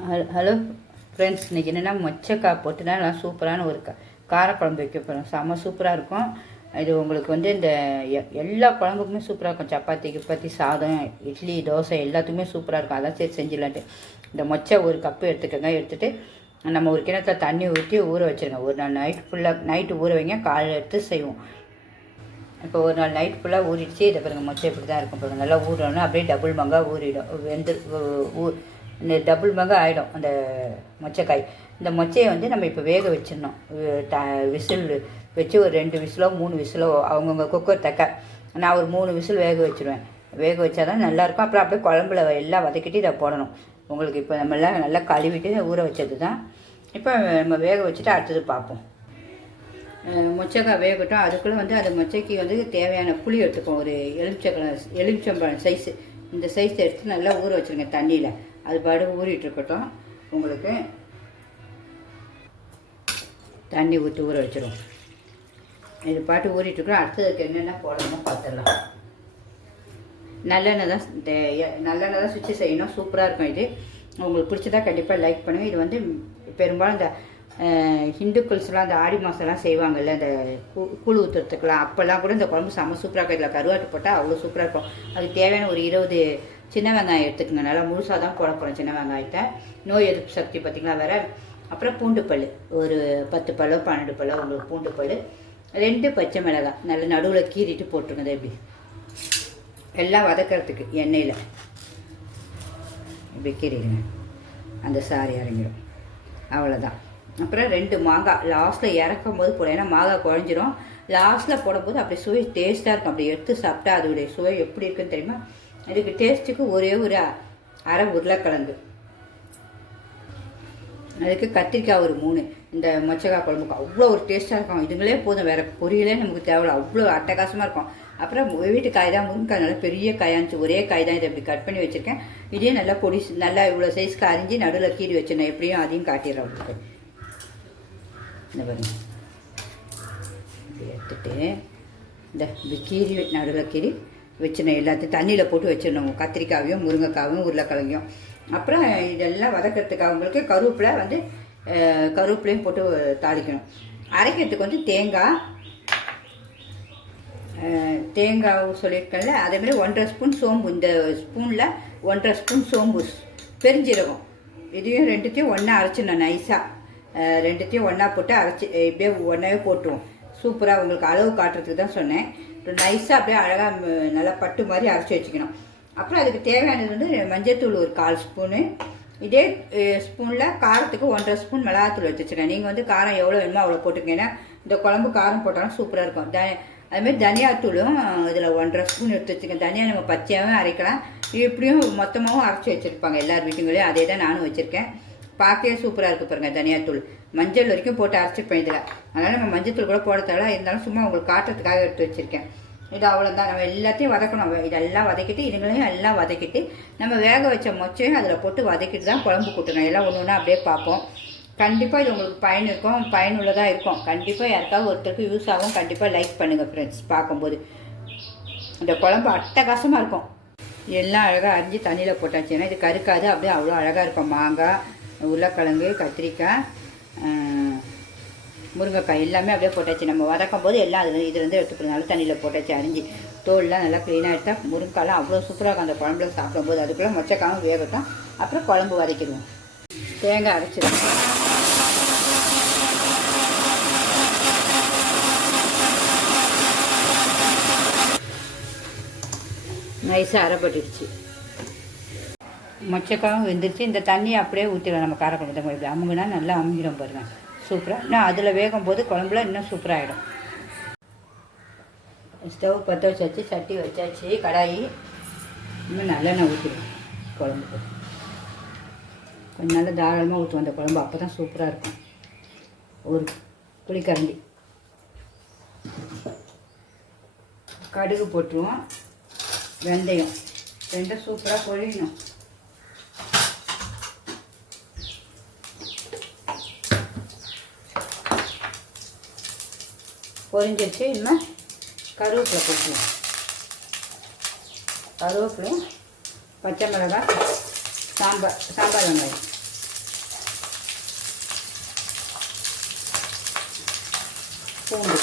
Hello friends இன்றைக்கி என்னென்னா மொச்சக்காய் போட்டு தான் நல்லா சூப்பரான ஒரு கா காரக்குழம்பு வைக்க போகிறோம் செம்ம சூப்பராக இருக்கும். இது உங்களுக்கு வந்து இந்த எ- எல்லா குழம்புக்குமே சூப்பராக இருக்கும். சப்பாத்தி கிப்பாத்தி சாதம் இட்லி தோசை எல்லாத்துக்குமே சூப்பராக இருக்கும். அதான் சரி செஞ்சிடலான்ட்டு. இந்த மொச்சை ஒரு கப்பு எடுத்துக்கோங்க. எடுத்துகிட்டு நம்ம ஒரு கிணத்துல தண்ணி ஊற்றி ஊற வச்சுருங்க. ஒரு நாள் நைட் ஃபுல்லாக நைட்டு ஊற வைங்க. காலையில் எடுத்து செய்வோம். இப்போ ஒரு நாள் நைட் ஃபுல்லாக ஊறிடுச்சு. இதை பாருங்கள் மொச்சை இப்படி தான் இருக்கும். பாருங்கள் நல்லா ஊறணும். அப்படியே டபுள் மங்கா ஊறிடும். வெந்து ஊ- இந்த டபுள் மங்கா ஆகிடும் அந்த மொச்சக்காய். இந்த மொச்சையை வந்து நம்ம இப்போ வேக வச்சிடணும். ட விசில் வச்சு ஒரு ரெண்டு விசிலோ மூணு விசிலோ அவங்கவுங்க குக்கர் தக்க. நான் ஒரு மூணு விசில் வேக வச்சுருவேன். வேக வச்சா தான் நல்லாயிருக்கும். அப்புறம் அப்படியே குழம்புல எல்லாம் வதக்கிட்டு இதை போடணும். உங்களுக்கு இப்போ நம்ம எல்லாம் நல்லா கழுவிட்டு ஊற வச்சது தான் இப்போ நம்ம வேக வச்சுட்டு அடுத்தது பார்ப்போம். மொச்சக்காய் வேகட்டும். அதுக்குள்ளே வந்து அந்த மொச்சைக்கு வந்து தேவையான புளி எடுத்துப்போம். ஒரு எலுமிச்சம்பழம் எலுமிச்சம்பழம் சைஸு இந்த சைஸ் எடுத்து நல்லா ஊற வச்சுருங்க தண்ணியில். அது பாடு ஊறிட்டு இருக்கட்டும். உங்களுக்கு தண்ணி ஊற்றி ஊற வச்சிடும் இது பாட்டு ஊறிட்டுருக்கோம் அடுத்ததுக்கு என்னென்ன போடணுமோ பார்த்துடலாம் நல்லெண்ணெய் தான் இந்த நல்லெண்ணெய் தான் சுவிட்சு செய்யணும். சூப்பராக இருக்கும் இது. உங்களுக்கு பிடிச்சதா கண்டிப்பாக லைக் பண்ணுங்கள் இது வந்து பெரும்பாலும் இந்த அஹ், ஹிந்துக்கள்ஸ்லாம் அந்த ஆடி மாதம்லாம் செய்வாங்கல்ல அந்த கூழ் ஊற்றுறதுக்கெலாம் அப்போல்லாம் கூட இந்த குழம்பு செம்ம சூப்பராக இருக்கும். இதில் கருவாட்டு போட்டால் அவ்வளோ சூப்பராக இருக்கும். அதுக்கு தேவையான ஒரு இருபது சின்ன வெங்காயம் எடுத்துக்கோங்க. நல்லா முழுசாக தான் போட போகிறோம் சின்ன வெங்காயத்தை. நோய் எதிர்ப்பு சக்தி பார்த்திங்களா வேறு? அப்புறம் பூண்டு பல் ஒரு பத்து பல்லோ பன்னெண்டு பல்லோ உங்களுக்கு பூண்டு பல் ரெண்டு பச்சை மிளகாய். நல்லா நடுவில் கீறிட்டு போட்டுருங்க. இப்படி. எல்லாம் வதக்கிறதுக்கு எண்ணெயில். இப்படி கீறிடுங்க. அந்த சாரி இறங்கிடும். அவ்வளோதான் அப்புறம் ரெண்டு மாங்காய். லாஸ்ட்டில் இறக்கும் போது போட ஏன்னா மாங்காய் குழஞ்சிரும். லாஸ்ட்டில் போடும்போது அப்படி சுவை டேஸ்ட்டாக இருக்கும். அப்படி எடுத்து சாப்பிட்டா அதோடைய சுவை எப்படி இருக்குன்னு தெரியுமா? இதுக்கு டேஸ்ட்டுக்கு ஒரே ஒரு அரை உருளைக்கிழங்கு. அதுக்கு கத்திரிக்காய் ஒரு மூணு. இந்த மொச்சக்காய் குழம்புக்கு அவ்வளோ ஒரு டேஸ்ட்டாக இருக்கும். இதுங்களே போதும். வேறு பொரியலே நமக்கு தேவையில்ல. அவ்வளோ அட்டகாசமாக இருக்கும். அப்புறம் வீட்டு காய் தான். முருங்கைக்காய் நல்லா பெரிய காயாச்சு ஒரே காய் தான். இதை இப்படி கட் பண்ணி வச்சுருக்கேன். இதே நல்லா பொடி நல்லா இவ்வளோ சைஸ்க்கு அரிஞ்சு நடுவில் கீறி வச்சிருந்தேன் எப்படியும் அதையும் காட்டிடுறேன் உங்களுக்கு. இந்த பாருங்க. இப்படி எடுத்துட்டு இந்த இப்படி கீறி நடுவில் கீறி வச்சிடணும். எல்லாத்தையும் தண்ணியில் போட்டு வச்சிடணும். கத்திரிக்காயும் முருங்கைக்காயும் உருளைக்கிழங்கையும். அப்புறம் இதெல்லாம் வதக்கிறதுக்கு அவங்களுக்கு கருவேப்பிலை வந்து கருவேப்பிலையும் போட்டு தாளிக்கணும். அரைக்கிறதுக்கு வந்து தேங்காய் தேங்காய் சொல்லியிருக்கேன்ல அதேமாதிரி ஒன்றரை ஸ்பூன் சோம்பு இந்த ஸ்பூனில் ஒன்றரை ஸ்பூன் சோம்பு பெருஞ்சீரகம். இதையும் ரெண்டுத்தையும் ஒன்றா அரைச்சிடணும் நைஸாக ரெண்டுத்தையும் ஒன்றா போட்டு அரைச்சி இப்படியே ஒன்றாவே போட்டுருவோம். சூப்பராக உங்களுக்கு அளவு காட்டுறதுக்கு தான் சொன்னேன். நைஸாக அப்படியே அழகாக நல்லா பட்டு மாதிரி அரைச்சி வச்சுக்கணும். அப்புறம் அதுக்கு தேவையானது வந்து மஞ்சத்தூள் ஒரு கால் ஸ்பூனு. இதே ஸ்பூனில் காரத்துக்கு ஒன்றரை ஸ்பூன் மிளகாத்தூள் வச்சுருக்கேன் நீங்கள் வந்து காரம் எவ்வளோ வேணுமோ அவ்வளோ போட்டுக்கங்க. ஏன்னா இந்த குழம்பு காரம் போட்டாலும் சூப்பராக இருக்கும். த அதுமாதிரி தனியாத்தூளும் இதில் ஒன்றரை ஸ்பூன் எடுத்து வச்சுருக்கேன் தனியாக நம்ம பச்சையாகவும் அரைக்கலாம். இப்படியும் மொத்தமாகவும் அரைச்சி வச்சுருப்பாங்க எல்லார் வீட்டுங்களையும். அதே தான் நானும் வச்சுருக்கேன். பார்க்கவே சூப்பராக இருக்குது பாருங்கள் தனியாத்தூள். மஞ்சள் வரைக்கும் போட்டு அரைச்சிப்பேன் இதில் அதனால் நம்ம மஞ்சள் கூட போட தேவை இருந்தாலும் சும்மா உங்களுக்கு காட்டுறதுக்காக எடுத்து வச்சுருக்கேன். இது அவ்வளோதான் நம்ம எல்லாத்தையும் வதக்கணும். இதெல்லாம் வதக்கிட்டு இதுங்களையும் எல்லாம் வதக்கிட்டு நம்ம வேக வச்ச மொச்சையும் அதில் போட்டு வதக்கிட்டு தான் குழம்பு கூட்டணும் எல்லாம் ஒன்று ஒன்றா அப்படியே பார்ப்போம். கண்டிப்பாக இது உங்களுக்கு பயன் இருக்கும். பயனுள்ளதாக இருக்கும். கண்டிப்பாக யாருக்காவது ஒருத்தருக்கு யூஸ் ஆகும். கண்டிப்பாக லைக் பண்ணுங்கள் ஃப்ரெண்ட்ஸ் பார்க்கும்போது. இந்த குழம்பு அட்டகாசமாக இருக்கும். எல்லாம் அழகாக அரிஞ்சு தண்ணியில் போட்டாச்சுன்னா இது கருக்காது. அப்படியே அவ்வளோ அழகாக இருக்கும். மாங்காய் உருளைக்கிழங்கு கத்திரிக்காய் முருங்கைக்காய் எல்லாமே அப்படியே போட்டாச்சு. நம்ம வதக்கும் போது எல்லாம் அது இது வந்து எடுத்துக்கிறதுனால தண்ணியில் போட்டாச்சு அரிஞ்சு. தோல்லாம் நல்லா க்ளீனாக எடுத்தால் முருங்கைலாம் அவ்வளோ சூப்பராக இருக்கும். அந்த குழம்புல சாப்பிடும்போது. அதுக்குள்ளே மொச்சக்காயும் வேகட்டும். அப்புறம் குழம்பு வதக்கிடுவோம். தேங்காய் அரைச்சிடுவோம். நைஸாக அரைப்பட்டுடுச்சு. மொச்சக்காயும் வெந்துருச்சு. இந்த தண்ணியை அப்படியே ஊற்றிடலாம் நம்ம காரக்குழம்பு தான் இப்படி அமுங்கினா நல்லா அமுகிடும் பாருங்க. சூப்பராக இன்னும் அதில் வேகும் போது குழம்புல இன்னும் சூப்பராகிடும் ஸ்டவ் பற்ற வச்சாச்சு சட்டி வச்சாச்சு கடாயி. இன்னும் நல்லெண்ணெய் ஊற்றிடும் குழம்புக்கு. கொஞ்சம் நல்லா தாராளமாக ஊற்றுவோம் அந்த குழம்பு அப்போ தான் சூப்பராக இருக்கும். ஒரு புளிக்கரண்டி. கடுகு போட்டுருவோம். வெந்தயம். ரெண்டும் சூப்பராக பொழியணும் பொரிஞ்சிருச்சு. இன்னும் கருவேப்பிலை போட்டுருவோம் கருவேப்பிலும் பச்சை மிளகாய் சாம்பார் சாம்பார் வெங்காயம். பூண்டு.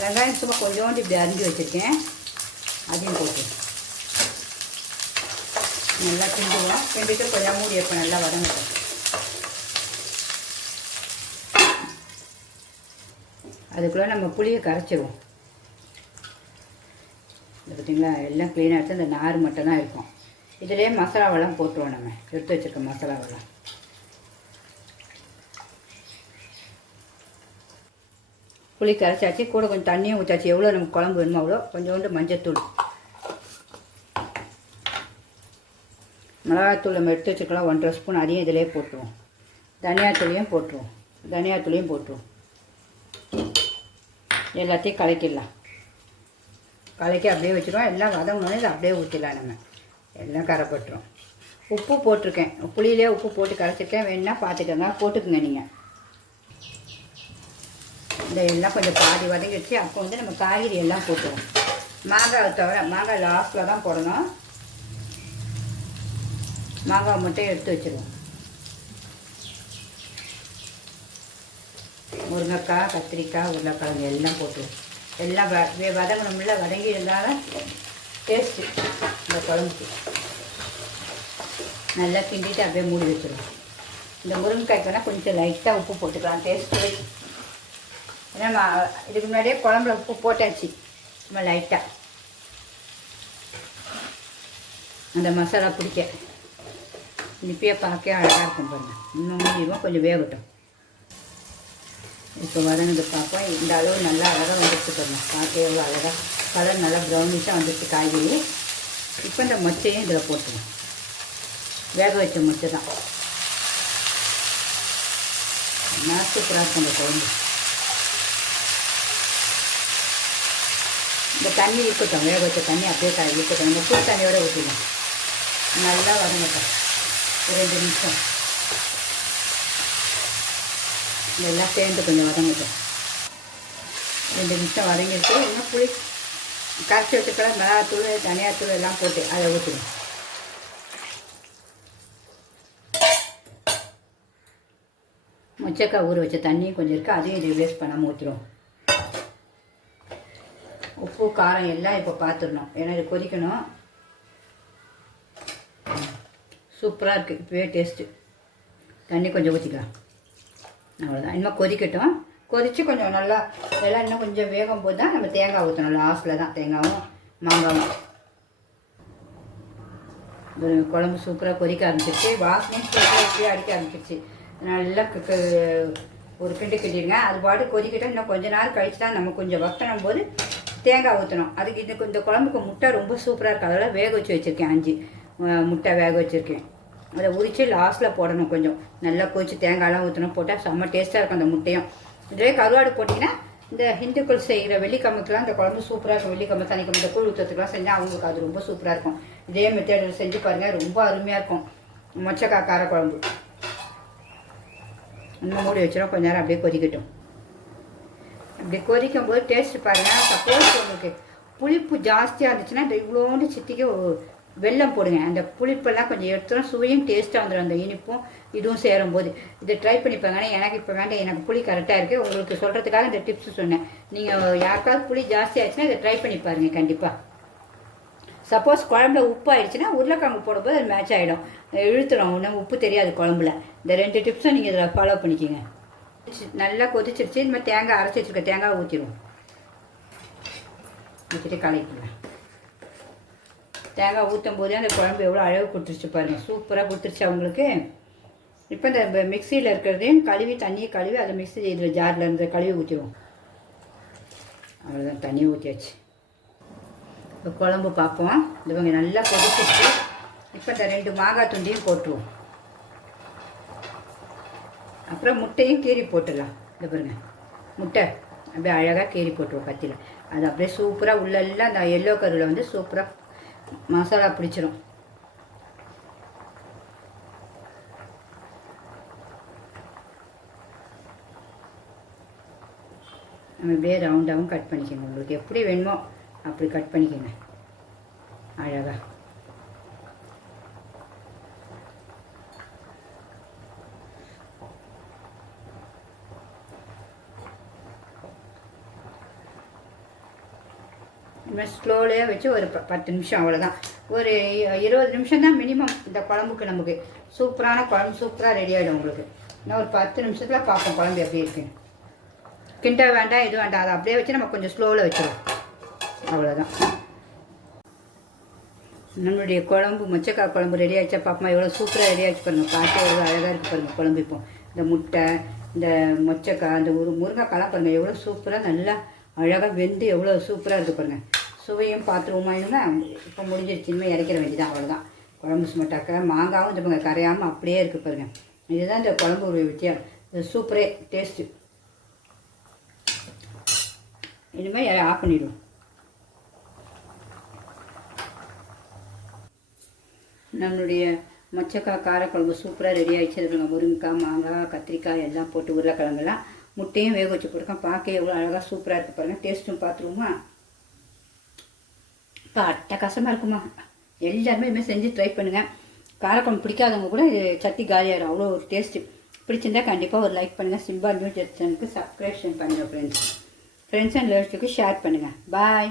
வெங்காயம் சும்மா கொஞ்சோண்டு இப்படி அரிஞ்சு வச்சுருக்கேன். அதையும் போட்டு. நல்லா கிண்டுவோம். கிண்டிட்டு கொஞ்சம் மூடி எப்போ நல்லா வதங்கிட்டோம். அதுக்குள்ளே நம்ம புளியை கரைச்சிருவோம். இது பார்த்தீங்களா எல்லாம் க்ளீனாக எடுத்து இந்த நார் மட்டும் தான் இருக்கும். இதிலே மசாலாவெல்லாம் போட்டுருவோம் நம்ம. எடுத்து வச்சுருக்க மசாலாவெல்லாம். புளி கரைச்சாச்சு கூட கொஞ்சம் தண்ணியும் ஊற்றாச்சு எவ்வளோ நமக்கு குழம்பு வேணுமோ அவ்வளோ. கொஞ்சோண்டு மஞ்சத்தூள். மிளகாத்தூள் நம்ம எடுத்து வச்சுக்கலாம் ஒன்றரை ஸ்பூன் அதையும் இதிலே போட்டுருவோம். தனியாத்தூளையும் போட்டுருவோம். தனியாத்தூளையும் போட்டுருவோம். எல்லாத்தையும் கலக்கிடலாம். கலக்கி அப்படியே வச்சுருவோம் எல்லாம் வதங்கினோடனே இதை அப்படியே ஊற்றிடலாம் நம்ம. எல்லாம் கரைப்பட்டுரும் உப்பு போட்டிருக்கேன். புளியிலே உப்பு போட்டு கரைச்சிருக்கேன். வேணுன்னா பார்த்துக்கோங்க போட்டுக்குங்க நீங்கள் இந்த எல்லாம் கொஞ்சம் பாதி வதங்கிடுச்சு அப்போ வந்து நம்ம காய்கறி எல்லாம் போட்டுருவோம். மாங்காய் தவிர மாங்காய் லாஸ்ட்டில் தான் போடணும். மாங்காய் மட்டும் எடுத்து வச்சுருவோம். முருங்கைக்காய் கத்திரிக்காய் உருளைக்கிழங்கு எல்லாம் போட்டு எல்லாம் வ வே- வதங்கணும்ல வதங்கி இருந்தாலும் டேஸ்ட்டு இந்த குழம்புக்கு. நல்லா கிண்டிட்டு அப்படியே மூடி வச்சுருவோம் இந்த முருங்கைக்காய்க்கெல்லாம் கொஞ்சம் லைட்டாக உப்பு போட்டுக்கலாம். டேஸ்ட்டு ஏன்னா இதுக்கு முன்னாடியே குழம்புல உப்பு போட்டாச்சு. நம்ம லைட்டாக அந்த மசாலா பிடிக்க. இப்பயே பார்க்க அழகாக இருக்கும் பாருங்கள் இன்னும் மீடியமாக கொஞ்சம் வேகட்டும். இப்போ வதங்குது பார்ப்போம். இந்த அளவு நல்லா அழகாக வந்துடுச்சு பாருங்க. பார்க்க எவ்வளோ அழகாக கலர் நல்லா ப்ரௌனிஷாக வந்துடுச்சு காய்கறி. இப்போ இந்த மொச்சையும் இதில் போட்டுருவோம். வேக வச்ச மொச்சை தான். நான் சூப்பராக இருக்கும் இந்த குழம்பு. இந்த தண்ணி இருக்கட்டும். வேக வச்ச தண்ணி அப்படியே காய் இருக்கட்டும். நம்ம தண்ணியோட ஊற்றிடலாம். நல்லா வதங்கட்டும் ரெண்டு நிமிஷம். இதெல்லாம் சேர்ந்து கொஞ்சம் வதங்கட்டும். ரெண்டு நிமிஷம் வதங்கிட்டு இன்னும் புளி கரைச்சி வச்சுக்கிற மிளகாத்தூள் தனியாத்தூள் எல்லாம் போட்டு அதை ஊற்றிடும் முச்சக்காய் ஊற வச்ச தண்ணியும் கொஞ்சம் இருக்குது அதையும் இது வேஸ்ட் பண்ணாமல் ஊற்றிடும் உப்பு காரம் எல்லாம் இப்போ பார்த்துடணும் ஏன்னா இது கொதிக்கணும். சூப்பராக இருக்குது இப்போவே டேஸ்ட்டு தண்ணி கொஞ்சம் ஊற்றிக்கலாம் அவ்வளோதான் இனிமேல் கொதிக்கட்டும். கொதித்து கொஞ்சம் நல்லா எல்லாம் இன்னும் கொஞ்சம் வேகும் போது தான் நம்ம தேங்காய் ஊற்றணும் லாஸ்ட்டில் தான் தேங்காயும் மாங்காயும் ஒரு குழம்பு சூப்பராக கொதிக்க ஆரம்பிச்சிருச்சு. வாசனையும் சூப்பராக இப்படியே அடிக்க ஆரம்பிச்சிருச்சு. நல்லா ஒரு கிண்டு கிண்டிடுங்க. அது பாடு கொதிக்கிட்டால் இன்னும் கொஞ்ச நேரம் கழிச்சு தான் நம்ம கொஞ்சம் வத்தணும் போது தேங்காய் ஊற்றணும் அதுக்கு இந்த இந்த குழம்புக்கு முட்டை ரொம்ப சூப்பராக இருக்குது அதெல்லாம் வேக வச்சு வச்சுருக்கேன். அஞ்சு முட்டை வேக வச்சுருக்கேன். அதை உரித்து லாஸ்ட்டில் போடணும் கொஞ்சம். நல்லா கொதிச்சு தேங்காயெலாம் ஊற்றணும் போட்டால் செம்ம டேஸ்ட்டாக இருக்கும் அந்த முட்டையும். இதே கருவாடு போட்டிங்கன்னா இந்த ஹிந்துக்கள் செய்கிற வெள்ளிக்கம்புக்கெலாம் இந்த குழம்பு சூப்பராக இருக்கும். வெள்ளிக்கம்பு சனிக்கிழமை இந்த கூழ் ஊற்றத்துக்குலாம் செஞ்சால் அவங்களுக்கு அது ரொம்ப சூப்பராக இருக்கும். இதே மெத்தேடில் செஞ்சு பாருங்கள் ரொம்ப அருமையாக இருக்கும். மொச்சக்காய் கார குழம்பு. இன்னும் மூடி வச்சிடும் கொஞ்ச நேரம் அப்படியே கொதிக்கட்டும். அப்படி கொதிக்கும் போது டேஸ்ட் பாருங்கள் சப்போஸ் உங்களுக்கு புளிப்பு ஜாஸ்தியாக இருந்துச்சுன்னா இந்த இவ்வளோண்டு சித்திக்கு வெள்ளம் வெல்லம் போடுங்க. அந்த புளிப்பெல்லாம் கொஞ்சம் எடுத்துடும் சுவையும் டேஸ்ட்டாக வந்துடும் அந்த இனிப்பும் இதுவும் சேரும்போது. இதை ட்ரை பண்ணி பாருங்க. எனக்கு இப்போ வேண்டாம். எனக்கு புளி கரெக்டாக இருக்குது உங்களுக்கு சொல்கிறதுக்காக இந்த டிப்ஸ் சொன்னேன். நீங்கள் யாருக்காவது புளி ஜாஸ்தி ஆச்சுன்னா இதை ட்ரை பண்ணி பாருங்கள் கண்டிப்பாக சப்போஸ் குழம்புல உப்பு ஆயிடுச்சுன்னா உருளைக்கிழங்கு போடும்போது அது மேட்ச் ஆகிடும் இழுத்துடும் ஒன்றும் உப்பு தெரியாது குழம்புல. இந்த ரெண்டு டிப்ஸும் நீங்கள் இதில் ஃபாலோ பண்ணிக்கோங்க. நல்லா கொதிச்சிருச்சு. இந்த மாதிரி தேங்காய் அரைச்சி வச்சிருக்க தேங்காய் ஊற்றிடுவோம் ஊற்றிட்டு கலக்கிக்கலாம் தேங்காய் ஊற்றும் போதே அந்த குழம்பு எவ்வளோ அழகு கொடுத்துருச்சு பாருங்கள் சூப்பராக கொடுத்துருச்சு அவங்களுக்கு. இப்போ இந்த மிக்சியில் இருக்கிறதையும் கழுவி தண்ணியை கழுவி அதை மிக்சி இதில் ஜாரில் இருந்த கழுவி ஊற்றிடுவோம் அவ்வளோதான் தண்ணி ஊற்றியாச்சு இப்போ குழம்பு பார்ப்போம். இவங்க நல்லா கொதிச்சிச்சு இப்போ இந்த ரெண்டு மாங்காய் துண்டையும் போட்டுருவோம். அப்புறம் முட்டையும் கீறி போட்டுடலாம். இந்த பாருங்க முட்டை. அப்படியே அழகாக கீறி போட்டுருவோம் கத்தியில் அது அப்படியே சூப்பராக உள்ளெல்லாம் அந்த எல்லோ கருவில் வந்து சூப்பராக மசாலா பிடிச்சிரும். நம்ம இப்படியே ரவுண்டாகவும் கட் பண்ணிக்கோங்க உங்களுக்கு. எப்படி வேணுமோ அப்படி கட் பண்ணிக்கோங்க. அழகாக ஸ்லோலேயே வச்சு ஒரு ப- பத்து நிமிஷம் அவ்வளோதான் ஒரு இருபது நிமிஷம் தான் மினிமம் இந்த குழம்புக்கு நமக்கு சூப்பரான குழம்பு சூப்பராக ரெடி ஆகிடும் உங்களுக்கு. இன்னும் ஒரு பத்து நிமிஷத்தில் பார்ப்போம் குழம்பு எப்படி இருக்குன்னு. கிண்ட வேண்டாம் எதுவும் வேண்டாம். அதை அப்படியே வச்சு நம்ம கொஞ்சம் ஸ்லோவில் வச்சிடும் அவ்வளோதான் நம்மளுடைய குழம்பு மொச்சக்காய் குழம்பு ரெடி ஆயிடுச்சா பாப்பமா? எவ்வளோ சூப்பராக ரெடி ஆச்சு பாருங்கள் பார்த்து எவ்வளோ அழகாக இருக்குது பாருங்கள் குழம்பு இப்போ இந்த முட்டை இந்த மொச்சக்காய் அந்த ஒரு முருங்கைக்காய்லாம் பாருங்கள் எவ்வளோ சூப்பராக நல்லா அழகாக வெந்து எவ்வளோ சூப்பராக இருக்குது பாருங்கள் சுவையும் பார்த்துருவோமா இருந்தால் இப்போ முடிஞ்சிருச்சு. இனிமேல் இறக்கிற வேண்டியதான் அவ்வளோதான் குழம்பு சுமட்டாக்க மாங்காவும் இந்த பாருங்க கரையாமல் அப்படியே இருக்குது பாருங்க. இதுதான் இந்த குழம்பு ஒரு வித்தியாசம். இது சூப்பரே டேஸ்ட்டு. இனிமேல் ஆஃப் பண்ணிவிடுவோம் நம்மளுடைய மொச்சக்காய் காரக்குழம்பு சூப்பராக ரெடி ஆயிடுச்சு. அதுக்கு முருங்கைக்காய் மாங்காய் கத்திரிக்காய் எல்லாம் போட்டு உருளைக்கிழங்குலாம் முட்டையும் வேக வச்சு போட்டுருக்கோம். பார்க்க எவ்வளோ அழகாக சூப்பராக இருக்குது பாருங்கள் டேஸ்ட்டும் பார்த்துருவோமா இப்போ அட்டகாசமாக இருக்குமா? எல்லாருமே இதுமாதிரி செஞ்சு ட்ரை பண்ணுங்கள் காரக்குழம்பு பிடிக்காதவங்க கூட இது சட்டி காலியாகிடும் அவ்வளோ ஒரு டேஸ்ட்டு பிடிச்சிருந்தா கண்டிப்பாக ஒரு லைக் பண்ணுங்கள் சிம்பா நியூ சேனலுக்கு சப்ஸ்கிரிப்ஷன் பண்ணுங்கள் ஃப்ரெண்ட்ஸ் ஃப்ரெண்ட்ஸ் அண்ட் ரிலேட்டிவ்க்கு ஷேர் பண்ணுங்கள் பாய்